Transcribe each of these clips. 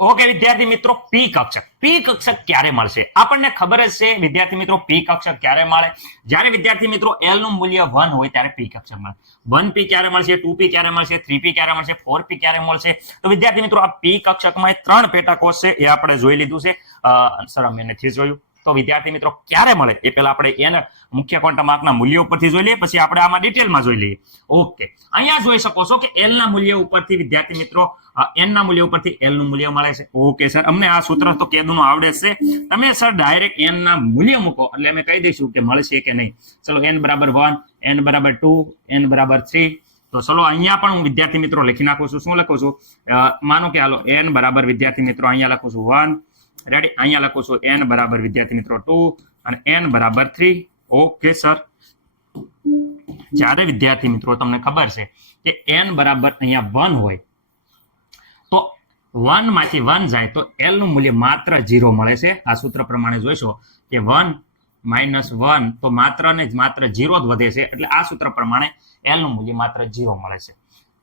Okay વિદ્યાર્થી મિત્રો, પી કક્ષક ક્યારે મળશે? આપણને ખબર જ છે વિદ્યાર્થી મિત્રો, પી કક્ષક ક્યારે મળે? જ્યારે વિદ્યાર્થી મિત્રો એલ નું મૂલ્ય 1 હોય ત્યારે પી કક્ષક મળે. 1p ક્યારે મળશે, 2p ક્યારે મળશે, 3p ક્યારે મળશે, 4p ક્યારે મળશે? તો વિદ્યાર્થી મિત્રો આ પી કક્ષકમાં 3 પેટાકોષ છે, એ આપણે જોઈ લીધું છે. સર અમે નથી જોયું. તો વિદ્યાર્થી મિત્રો ક્યારે મળે એ પહેલા આપણે એના મુખ્ય ક્વોન્ટમ આંકના મૂલ્યો ઉપરથી જોઈ લઈએ, પછી આપણે આમાં ડિટેલમાં જોઈ લઈએ. ઓકે, અહીંયા જોઈ શકો છો કે એલ ના મૂલ્ય ઉપરથી વિદ્યાર્થી મિત્રો એન ના મૂલ્ય ઉપરથી એલ નું મૂલ્ય મળે છે. ઓકે સર, અમને આ સૂત્ર તો કેદુનું આવડે છે. તમે સર ડાયરેક્ટ એન ના મૂલ્ય મૂકો એટલે અમે કહી દઈશું કે મળશે કે નહીં. ચલો n બરાબર 1, n બરાબર 2, n બરાબર 3. તો ચલો અહીંયા પણ હું વિદ્યાર્થી મિત્રો લખી નાખું છું. શું લખું છું? માનો કે હાલો n બરાબર વિદ્યાર્થી મિત્રો અહીંયા લખું છું 1. રેડી? અહીંયા લખું છું n બરાબર વિદ્યાર્થી મિત્રો 2 અને n બરાબર 3. ઓકે સર, જ્યારે વિદ્યાર્થી મિત્રો તમને ખબર છે કે n બરાબર અહીંયા 1 હોય તો 1 માંથી 1 જાય તો l નું મૂલ્ય માત્ર 0 મળે છે. આ સૂત્ર પ્રમાણે જોઈશો કે 1 - 1 તો માત્ર ને માત્ર 0 જ વધે છે, એટલે આ સૂત્ર પ્રમાણે l નું મૂલ્ય માત્ર 0 મળે છે.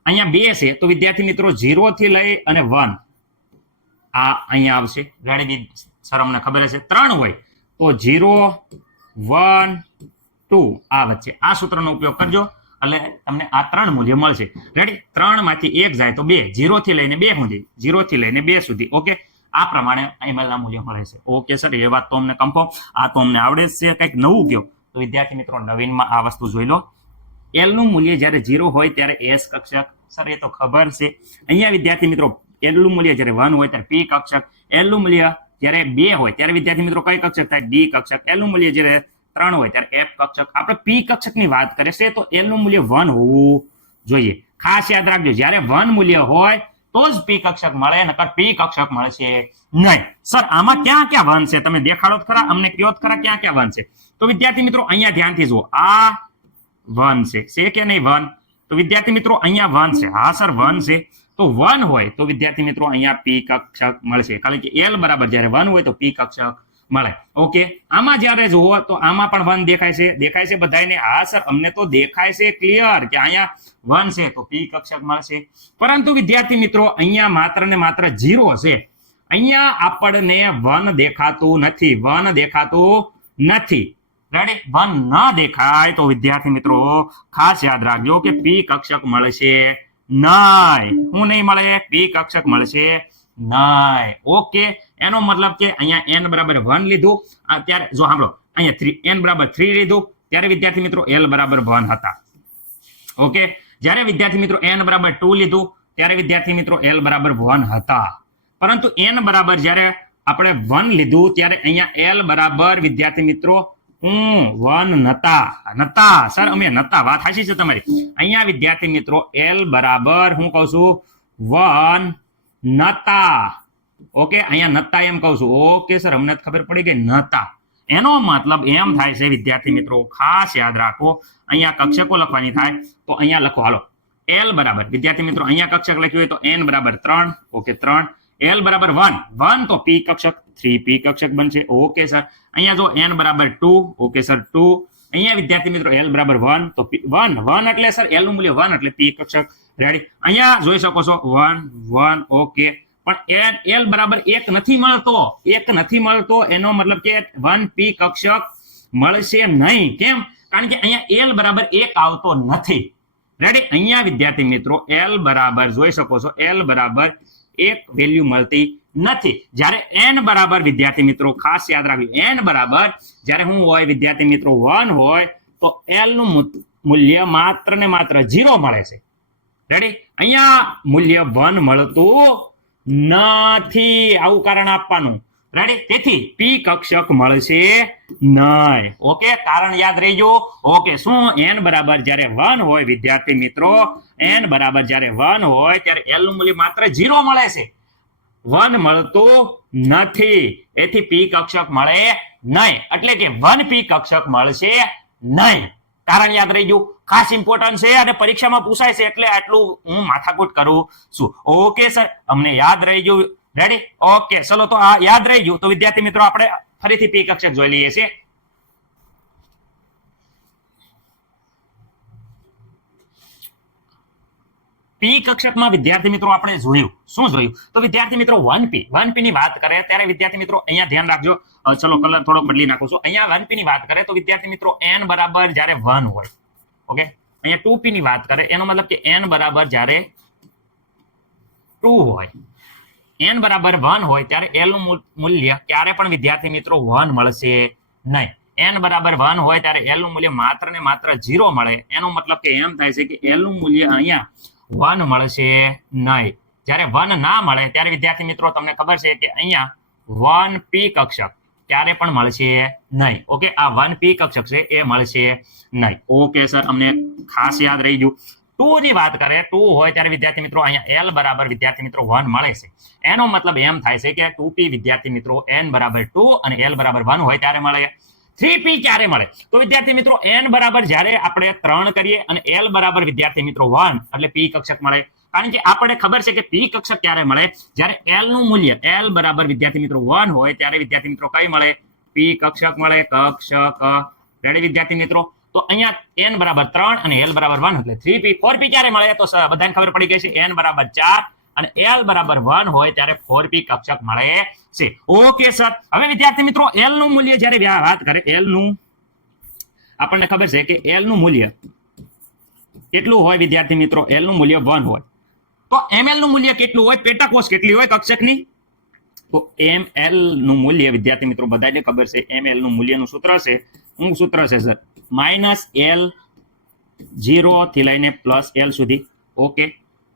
અહીંયા 2 છે તો વિદ્યાર્થી મિત્રો 0 થી લઈ અને 1 આ અહીંયા આવશે. રેડી સર, અમને ખબર છે. 3 હોય તો 0, 1, 2 આ વચ્ચે આ સૂત્રનો ઉપયોગ કરજો એટલે તમને આ 3 મૂલ્ય મળશે. રેડી? 3 માંથી 1 જાય તો 2, 0 થી લઈને 2 સુધી, 0 થી લઈને 2 સુધી. ઓકે, આ પ્રમાણે ml ના મૂલ્ય મળે છે. ઓકે સર, એ વાત તો અમને કન્ફર્મ, આ તો અમને આવડે જ છે. કંઈક નવું કયો તો વિદ્યાર્થી મિત્રો નવીનમાં આ વસ્તુ જોઈ લો. એલ નું મૂલ્ય જ્યારે 0 હોય ત્યારે એસ કક્ષક. સર એ તો ખબર છે. અહીંયા વિદ્યાર્થી મિત્રો એલ નું મૂલ્ય જ્યારે 1 હોય ત્યારે પી કક્ષક. એલ નું મૂલ્ય જ્યારે 2 હોય ત્યારે વિદ્યાર્થી મિત્રો કઈ કક્ષક થાય? ડી કક્ષક. એલ નું મૂલ્ય જ્યારે 3 હોય ત્યારે એફ કક્ષક. આપણે પી કક્ષક ની વાત કરે છે તો એલ નું મૂલ્ય 1 હોવું જોઈએ. ખાસ યાદ રાખજો, જ્યારે 1 મૂલ્ય હોય તો જ પી કક્ષક મળે, નકર પી કક્ષક મળશે નહીં. સર આમાં ક્યાં ક્યાં 1 છે તમે દેખાડો જ ખરા, અમને કયો જ ખરા ક્યાં ક્યાં 1 છે? તો વિદ્યાર્થી મિત્રો અહીંયા ધ્યાનથી જુઓ, આ 1 છે કે નહીં 1? તો વિદ્યાર્થી મિત્રો અહીંયા 1 છે. હા સર 1 છે. તો 1 હોય તો વિદ્યાર્થી મિત્રો અહીંયા પી કક્ષક મળશે, કારણ કે એલ બરાબર જ્યારે 1 હોય તો પી કક્ષક મળે. ઓકે, આમાં જ્યારે જુઓ તો આમાં પણ 1 દેખાય છે બધાને? હા સર, અમને તો દેખાય છે ક્લિયર કે અહીંયા 1 છે તો પી કક્ષક મળશે. પરંતુ વિદ્યાર્થી મિત્રો અહીંયા માત્ર ને માત્ર 0 છે. અહીંયા આપણને 1 દેખાતું નથી, 1 દેખાતું નથી. રેડી? 1 ન દેખાય તો વિદ્યાર્થી મિત્રો ખાસ યાદ રાખજો કે પી કક્ષક મળશે નહીં. હું નહીં મળે? પી કક્ષક મળશે નહીં. ઓકે, એનો મતલબ કે અહીંયા n બરાબર 1 લીધું, અત્યારે જો સાંભળો અહીંયા n બરાબર 3 લીધું ત્યારે વિદ્યાર્થી મિત્રો l બરાબર 1 હતા. ઓકે, જ્યારે વિદ્યાર્થી મિત્રો n બરાબર 2 લીધું ત્યારે વિદ્યાર્થી મિત્રો l બરાબર 1 હતા. પરંતુ n બરાબર જ્યારે આપણે 1 લીધું ત્યારે અહીંયા l બરાબર વિદ્યાર્થી મિત્રો 1 નતા. સર અમે નતા, વાત સાચી છે તમારી. અહીંયા વિદ્યાર્થી મિત્રો l બરાબર હું કહું છું 1 નતા. ઓકે, અહીંયા નતા એમ કહું છું. ઓકે સર, અમને ખબર પડી ગઈ નતા. એનો મતલબ એમ થાય છે વિદ્યાર્થી મિત્રો, ખાસ યાદ રાખો, અહીંયા કક્ષકો લખવાની થાય તો અહીંયા લખો. હાલો, l બરાબર વિદ્યાર્થી મિત્રો અહીંયા કક્ષક લખ્યું હોય તો n બરાબર 3. ઓકે 3. l બરાબર 1 તો પી કક્ષક 3p કક્ષક બનશે. ઓકે સર, અહીંયા જો n બરાબર 2. Okay sir 2. અહીંયા વિદ્યાર્થી મિત્રો l બરાબર 1 તો 1 એટલે સર l નું મૂલ્ય 1 એટલે પી કક્ષક. રેડી? અહીંયા જોઈ શકો છો 1. ઓકે, પણ l બરાબર 1 નથી મળતો. એનો મતલબ કે 1p કક્ષક મળશે નહીં. કેમ? કારણ કે અહીંયા l બરાબર 1 આવતો નથી. રેડી? અહીંયા વિદ્યાર્થી મિત્રો l બરાબર જોઈ શકો છો l બરાબર 1 વેલ્યુ મળતી નથી. જ્યારે n બરાબર વિદ્યાર્થી મિત્રો ખાસ યાદ રાખજો, n બરાબર જ્યારે હું હોય વિદ્યાર્થી મિત્રો 1 હોય તો l નું મૂલ્ય માત્ર ને માત્ર 0 મળે છે. રેડી? અહીંયા મૂલ્ય 1 મળતું નથી, આવું કારણ આપવાનું. રેડી? તેથી પી કક્ષક મળશે નહીં. ઓકે, કારણ યાદ રહી ગયું. ઓકે, શું n બરાબર જ્યારે 1 હોય વિદ્યાર્થી મિત્રો, n બરાબર જ્યારે 1 હોય ત્યારે l નું મૂલ્ય માત્ર 0 મળે છે, 1 મળતું નથી. એથી પી કક્ષક મળે નહીં, એટલે કે 1p કક્ષક મળશે નહીં. કારણ યાદ રહી ગયું, ખાસ ઇમ્પોર્ટન્ટ છે અને પરીક્ષામાં પૂછાય છે એટલે આટલું હું માથાકૂટ કરું છું. ઓકે સર, અમને યાદ રહી ગયું. રેડી? ઓકે, ચલો તો આ યાદ રહી ગયું તો વિદ્યાર્થી મિત્રો આપણે ફરીથી પી કક્ષક જોઈ લઈએ છીએ. પી કક્ષકમાં વિદ્યાર્થી મિત્રો આપણે જોયું શું જોયું તો વિદ્યાર્થી મિત્રો 1p ની વાત કરે ત્યારે વિદ્યાર્થી મિત્રો અહીંયા ધ્યાન રાખજો ચલો કલર થોડો બદલી નાખું છું અહીંયા 1p ની વાત કરે તો વિદ્યાર્થી મિત્રો n બરાબર જ્યારે 1 હોય ઓકે અહીંયા 2p ની વાત કરે એનો મતલબ કે n બરાબર જ્યારે 2 હોય n બરાબર 1 હોય ત્યારે l નું મૂલ્ય ક્યારે પણ વિદ્યાર્થી મિત્રો 1 મળશે નહીં n બરાબર 1 હોય ત્યારે l નું મૂલ્ય માત્ર ને માત્ર 0 મળે એનો મતલબ કે એમ થાય છે કે l નું મૂલ્ય અહીંયા 1 મળશે નહીં જ્યારે 1 ના મળે ત્યારે વિદ્યાર્થી મિત્રો તમને ખબર છે કે અહીંયા 1p કક્ષક ક્યારે પણ મળશે નહીં ઓકે આ 1p કક્ષક છે એ મળશે નહીં ઓકે સર અમને ખાસ યાદ રહી ગયું 2 ની વાત કરે 2 હોય ત્યારે વિદ્યાર્થી મિત્રો અહીંયા l બરાબર વિદ્યાર્થી મિત્રો 1 મળે છે એનો મતલબ એમ થાય છે કે 2p વિદ્યાર્થી મિત્રો n બરાબર 2 અને l બરાબર 1 હોય ત્યારે મળે 3p ક્યારે મળે તો વિદ્યાર્થી મિત્રો n બરાબર જ્યારે આપણે 3 કરીએ અને l બરાબર વિદ્યાર્થી મિત્રો 1 એટલે p કક્ષક મળે કારણ કે આપણે ખબર છે કે p કક્ષક ક્યારે મળે જ્યારે l નું મૂલ્ય l બરાબર વિદ્યાર્થી મિત્રો 1 હોય ત્યારે વિદ્યાર્થી મિત્રો કઈ મળે p કક્ષક મળે કક્ષક રેડી વિદ્યાર્થી મિત્રો તો અહીંયા n બરાબર 3 અને l બરાબર 1 એટલે 3p 4p ક્યારે મળે તો બધાને ખબર પડી ગઈ છે n બરાબર 4 અને l બરાબર 1 હોય ત્યારે 4p કક્ષક મળે છે ઓકે સર હવે વિદ્યાર્થી મિત્રો l નું મૂલ્ય જ્યારે વાત કરે l નું આપણને ખબર છે કે l નું મૂલ્ય કેટલું હોય વિદ્યાર્થી મિત્રો l નું મૂલ્ય 1 હોય તો ml નું મૂલ્ય કેટલું હોય પેટાકોષ કેટલી હોય કક્ષકની તો ml નું મૂલ્ય વિદ્યાર્થી મિત્રો બધાને ખબર છે ml નું મૂલ્યનું સૂત્ર છે શું સૂત્ર છે સર -l 0 થી લઈને +l સુધી ઓકે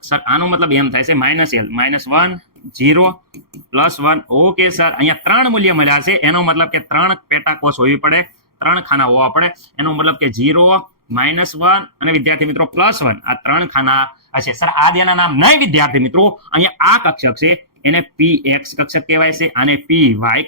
સર આનો મતલબ એમ થાય છે -l -1 0 +1 ઓકે સર અહીંયા 3 મૂલ્ય મળ્યા છે એનો મતલબ કે 3 પેટાકોષ હોવી પડે 3 ખાના હોવા પડે એનો મતલબ કે 0 -1 અને વિદ્યાર્થી મિત્રો +1 આ 3 ખાના હશે સર આ જેના નામ નહીં વિદ્યાર્થી મિત્રો અહીંયા આ કક્ષક છે એને px કક્ષક કહેવાય છે આને py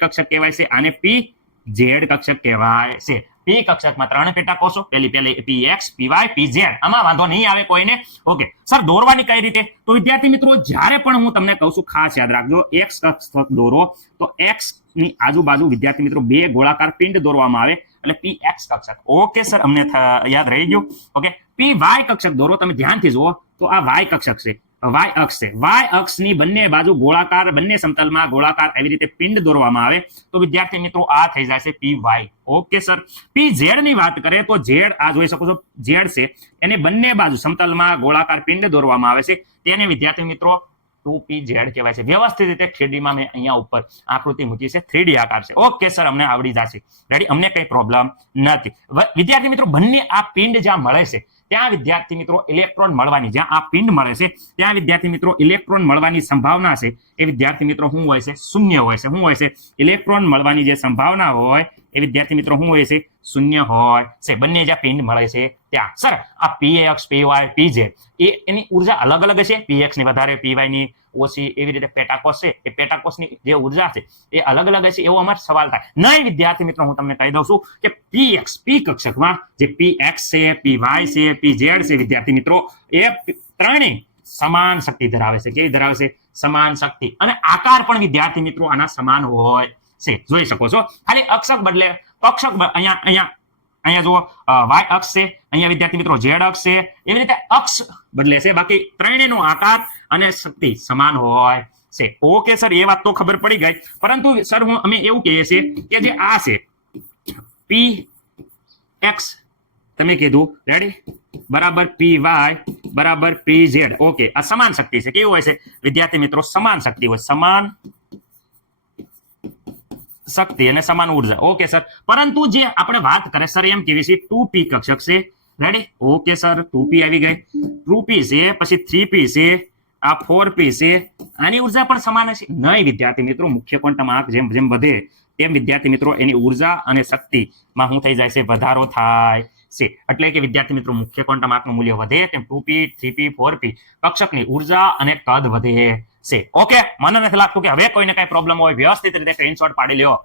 કક્ષક કહેવાય છે આને pz કક્ષક કહેવાય છે p કક્ષકમાં 3 પેટાકોષો પહેલી px py pz આમાં વાંધો નહીં આવે કોઈને ઓકે સર દોરવાની કઈ રીતે તો વિદ્યાર્થી મિત્રો જ્યારે પણ હું તમને કહું છું ખાસ યાદ રાખજો x કક્ષક દોરો તો x ની આજુબાજુ વિદ્યાર્થી મિત્રો બે ગોળાકાર પિંડ દોરવામાં આવે એટલે px કક્ષક ઓકે સર અમને યાદ રહી ગયું ઓકે py કક્ષક દોરો તમે ધ્યાનથી જુઓ તો આ y કક્ષક છે y અક્ષ છે y અક્ષની બંને બાજુ ગોળાકાર બંને સમતલમાં ગોળાકાર એવી રીતે પિંડ દોરવામાં આવે તો વિદ્યાર્થી મિત્રો આ થઈ જાય છે py ઓકે સર pz ની વાત કરે તો z આ જોઈ શકો છો z છે એને બંને બાજુ સમતલમાં ગોળાકાર પિંડ દોરવામાં આવે છે તેને વિદ્યાર્થી મિત્રો 2pz કહેવાય છે વ્યવસ્થિત રીતે 3D માં મેં અહીંયા ઉપર આકૃતિ મૂકી છે 3D આકાર છે ઓકે સર અમને આવડી જશે રેડી અમને કઈ પ્રોબ્લેમ નથી વિદ્યાર્થી મિત્રો બંને આ પિંડ જ્યાં મળે છે ત્યાં વિદ્યાર્થી મિત્રો ઇલેક્ટ્રોન મળવાની જ્યાં આ પિંડ મળે છે ત્યાં વિદ્યાર્થી મિત્રો ઇલેક્ટ્રોન મળવાની સંભાવના છે એ વિદ્યાર્થી મિત્રો શું હોય છે શૂન્ય હોય છે શું હોય છે ઇલેક્ટ્રોન મળવાની જે સંભાવના હોય એ વિદ્યાર્થી મિત્રો શું હોય છે શૂન્ય હોય છે બંને જ્યાં પિંડ મળે છે ત્યાં સર આ px py pz એની ઉર્જા અલગ અલગ છે px ની વધારે py ની ઓછી એવી રીતે પેટાકોષ છે એ પેટાકોષની જે ઉર્જા છે એ અલગ અલગ છે એવો અમારો સવાલ થાય નહીં વિદ્યાર્થી મિત્રો હું તમને કહી દઉં છું કે px p કક્ષકમાં જે px છે py છે pz છે વિદ્યાર્થી મિત્રો એ ત્રણેય સમાન શક્તિ ધરાવે છે કેવી ધરાવે છે સમાન શક્તિ અને આકાર પણ વિદ્યાર્થી મિત્રો આના સમાન હોય છે જોઈ શકો છો ખાલી અક્ષક બદલે કક્ષક અહીંયા જુઓ y અક્ષ છે અહીંયા વિદ્યાર્થી મિત્રો z અક્ષ છે એવી રીતે અક્ષ બદલે છે બાકી ત્રણેયનો આકાર અને શક્તિ સમાન હોય છે ઓકે સર એ વાત તો ખબર પડી ગઈ પરંતુ સર અમે એવું કહીએ છીએ કે જે આ છે px તમે કીધું રેડી બરાબર py બરાબર pz ઓકે આ સમાન શક્તિ છે કેવું હોય છે વિદ્યાર્થી મિત્રો સમાન શક્તિ હોય સમાન શક્તિ અને સમાન ઉર્જા ઓકે સર પરંતુ જે આપણે વાત કરે સર એમ કેવી છે 2p કક્ષક છે રેડી ઓકે સર 2p આવી ગઈ 2p છે પછી 3p છે આ 4p છે આની ઉર્જા પણ સમાન છે નહીં વિદ્યાર્થી મિત્રો મુખ્ય ક્વોન્ટમ આંક જેમ જેમ વધે તેમ વિદ્યાર્થી મિત્રો એની ઉર્જા અને શક્તિમાં શું થઈ જાય છે વધારો થાય છે એટલે કે વિદ્યાર્થી મિત્રો મુખ્ય ક્વોન્ટમ આંકનું મૂલ્ય વધે તેમ 2p 3p 4p કક્ષકની ઉર્જા અને કદ વધે છે ઓકે મને નથી લાગતું કે હવે કોઈને કઈ પ્રોબ્લેમ હોય વ્યવસ્થિત રીતે સ્ક્રીનશોટ પાડી લ્યો